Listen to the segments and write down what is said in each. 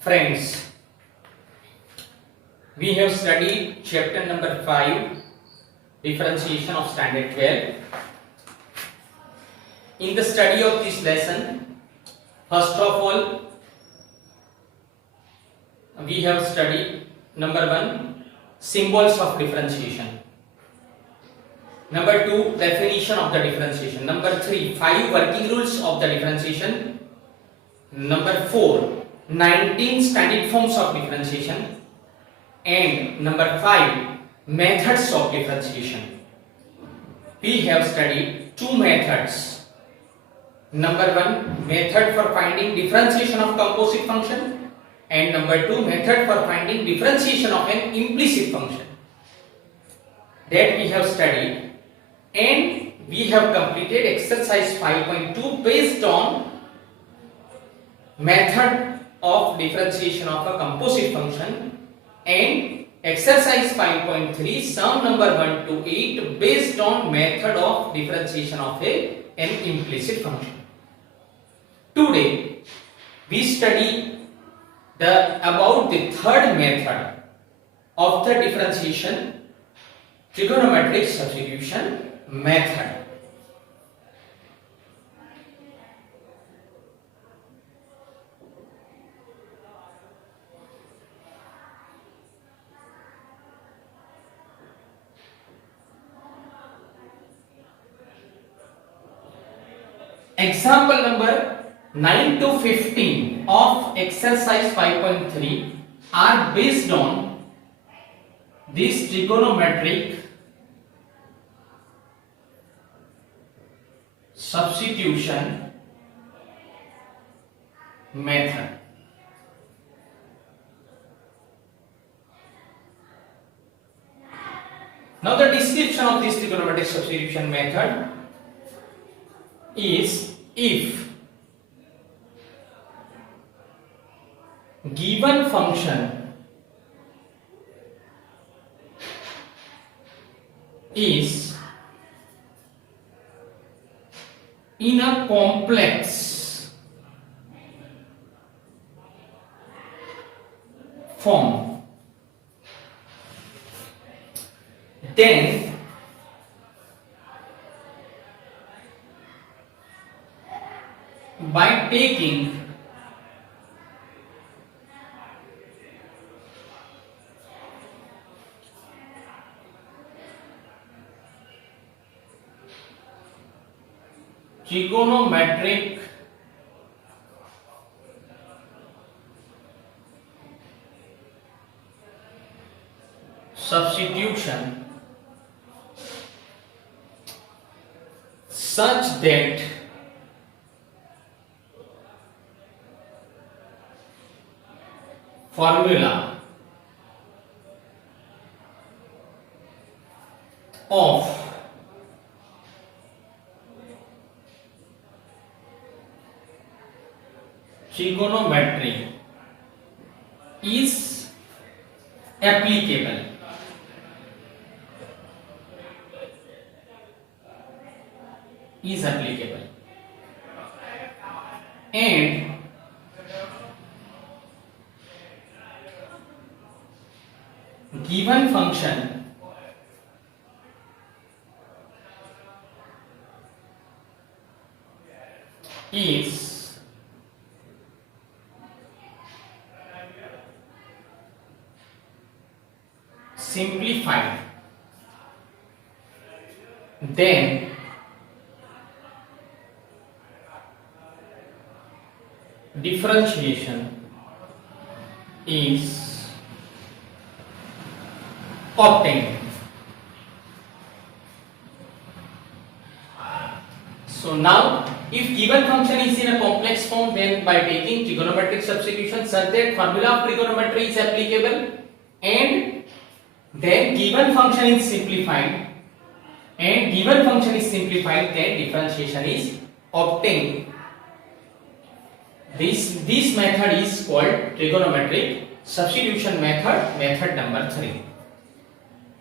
Friends, we have studied chapter number 5, differentiation of standard 12. In the study of this lesson, first of all, we have studied number 1, symbols of differentiation. Number 2, definition of the differentiation. Number 3, 5 working rules of the differentiation. Number 4, 19 standard forms of differentiation. And number 5, methods of differentiation. We have studied 2 methods. Number 1, method for finding differentiation of composite function, and number 2, method for finding differentiation of an implicit function. That we have studied, and we have completed exercise 5.2 based on method of differentiation of a composite function, and exercise 5.3 sum number 1 to 8 based on method of differentiation of an implicit function. Today we study about the third method of the differentiation, trigonometric substitution method. Example number 9 to 15 of exercise 5.3 are based on this trigonometric substitution method. Now the description of this trigonometric substitution method is if given function is in a complex form, then by taking trigonometric substitution such that formula of trigonometry is applicable. And given function is simplified, then differentiation is obtained. So now, if given function is in a complex form, then by taking trigonometric substitution such that formula of trigonometry is applicable, and then given function is simplified, then differentiation is obtained. This method is called trigonometric substitution method, method number 3.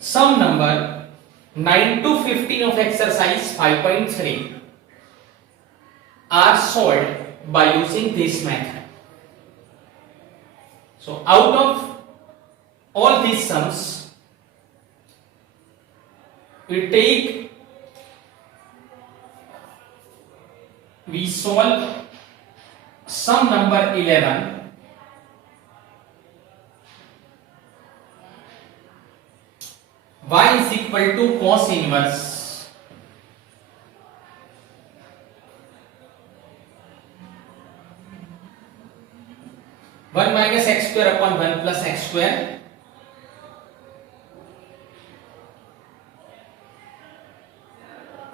Sum number 9 to 15 of exercise 5.3 are solved by using this method. So out of all these sums, we solve sum number 11. Y is equal to cos inverse 1 minus x square upon 1 plus x square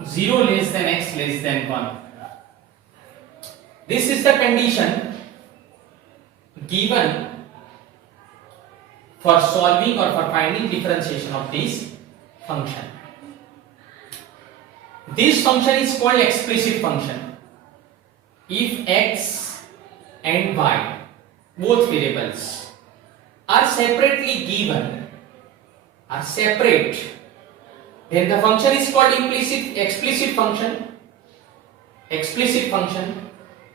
zero less than x less than 1. This is the condition given for solving or for finding differentiation of this function. This function is called explicit function. If x and y, both variables, are separately given, are separate, then the function is called explicit function.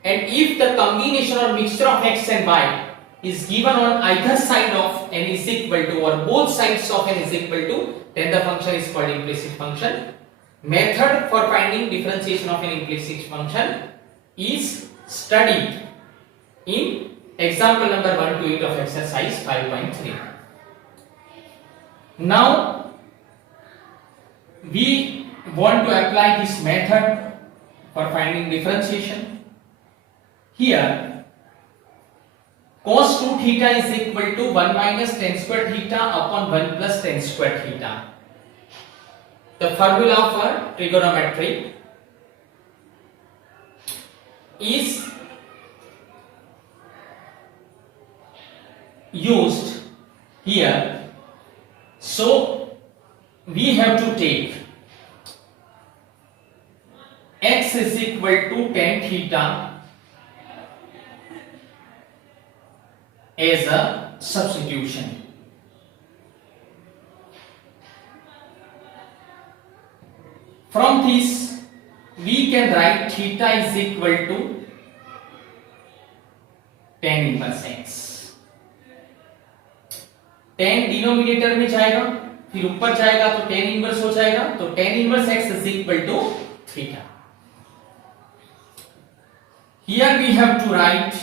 And if the combination or mixture of x and y is given on either side of n is equal to, or both sides of n is equal to, then the function is called implicit function. Method for finding differentiation of an implicit function is studied in example number 1 to 8 of exercise 5.3. Now we want to apply this method for finding differentiation. Here cos 2 theta is equal to 1 minus tan square theta upon 1 plus tan square theta. The formula for trigonometry is used here. So we have to take x is equal to tan theta as a substitution. From this we can write theta is equal to tan inverse x. tan denominator में जाएगा, फिर ऊपर जाएगा तो tan inverse हो जाएगा, तो tan inverse x is equal to theta. Here we have to write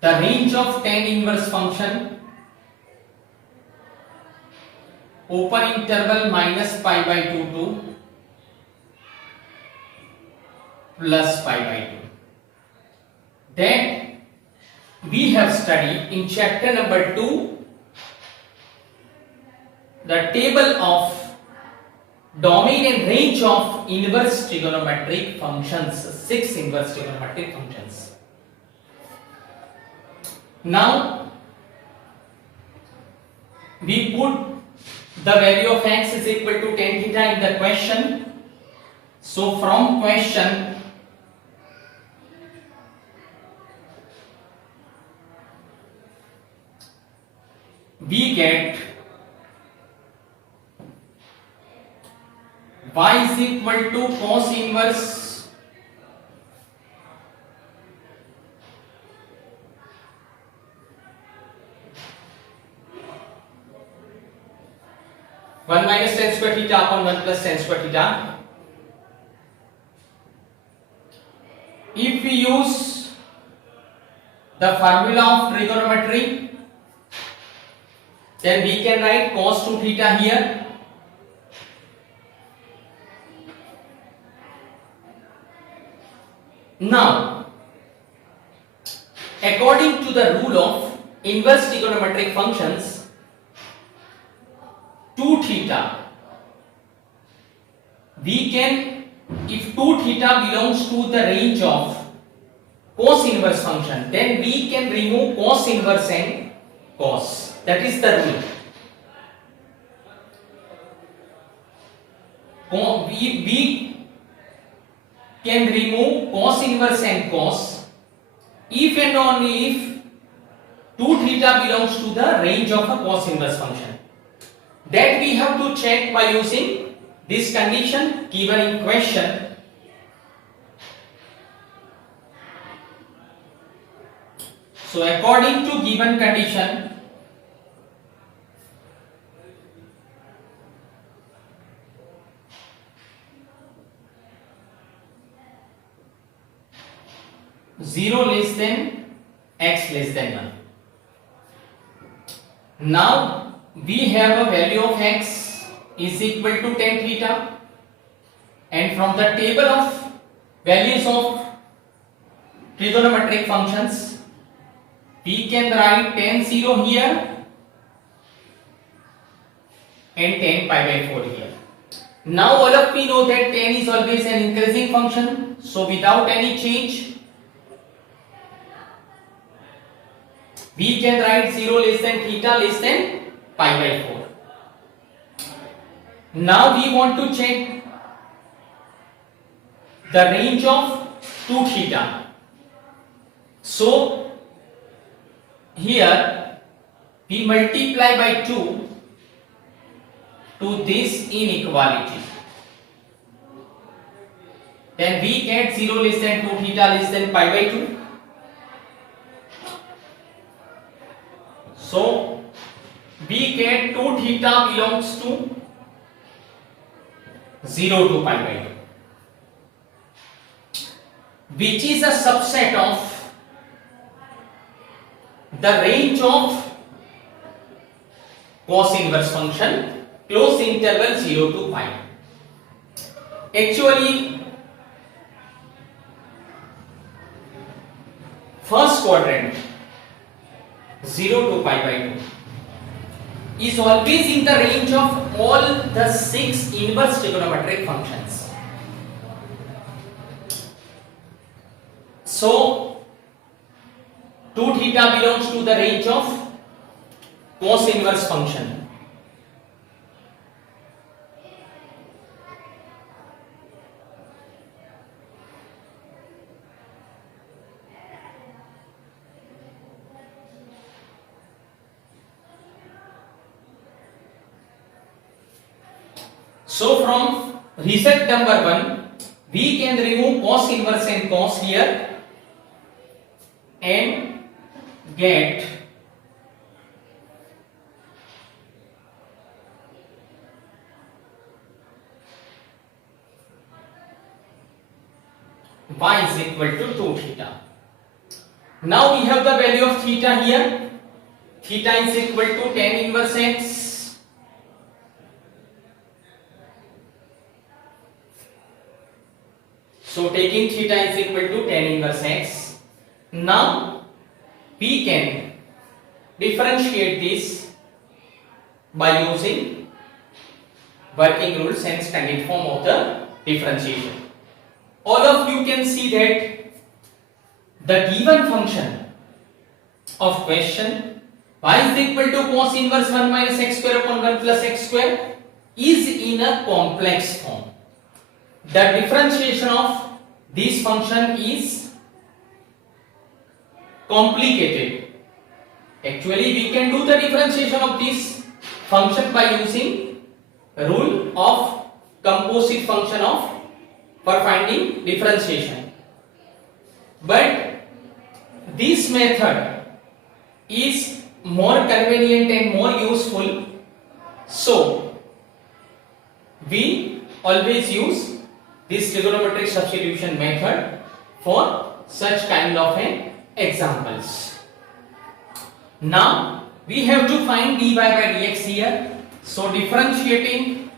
the range of tan inverse function, open interval minus pi by 2 to plus pi by 2. That we have studied in chapter number 2, the table of domain and range of inverse trigonometric functions, 6 inverse trigonometric functions. Now we put the value of x is equal to tan theta in the question. So from question we get y is equal to cos inverse one minus tan square theta upon 1 plus tan square theta. If we use the formula of trigonometry, then we can write cos 2 theta here. Now, according to the rule of inverse trigonometric functions, 2 theta, we can, if 2 theta belongs to the range of cos inverse function, then we can remove cos inverse and cos. That is the rule. We can remove cos inverse and cos if and only if 2 theta belongs to the range of a cos inverse function. That we have to check by using this condition given in question. So according to given condition, zero less than x less than 1. Now we have a value of x is equal to tan theta, and from the table of values of trigonometric functions we can write tan 0 here and tan pi by 4 here. Now all of we know that tan is always an increasing function, so without any change we can write 0 less than theta less than pi by 4. Now we want to check the range of 2 theta. So here we multiply by 2 to this inequality. Then we get 0 less than 2 theta less than pi by 2. So we get 2 theta belongs to 0 to pi by 2, which is a subset of the range of cos inverse function close interval 0 to pi. Actually first quadrant 0 to pi by 2 is always in the range of all the 6 inverse trigonometric functions. So 2 theta belongs to the range of cos inverse function. So from result number 1 we can remove cos inverse and cos here and get y is equal to 2 theta. Now we have the value of theta here. Theta is equal to tan inverse x. So taking theta is equal to tan inverse x. Now we can differentiate this by using working rules and standard form of the differentiation. All of you can see that the given function of question y is equal to cos inverse 1 minus x square upon 1 plus x square is in a complex form. The differentiation of this function is complicated. Actually we can do the differentiation of this function by using rule of composite function of for finding differentiation, but this method is more convenient and more useful, so we always use this trigonometric substitution method for such kind of an examples. Now we have to find dy by dx here. So differentiating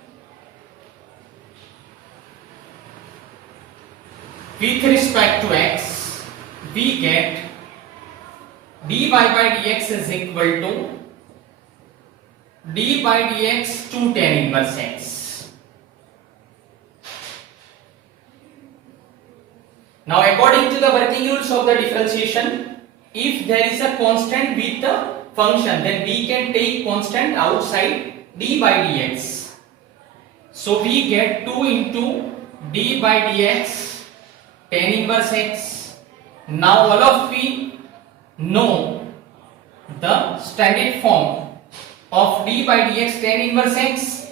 with respect to x, we get dy by dx is equal to d by dx to tan inverse x. Now according to the working rules of the differentiation, if there is a constant with the function, then we can take constant outside d by dx. So we get 2 into d by dx tan inverse x. Now all of we know the standard form of d by dx tan inverse x,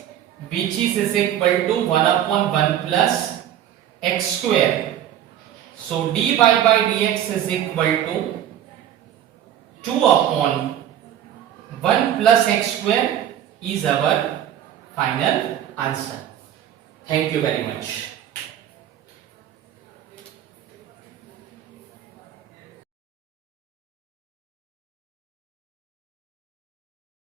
which is equal to 1 upon 1 plus x square. So dy by dx is equal to 2 upon 1 plus x square is our final answer. Thank you very much.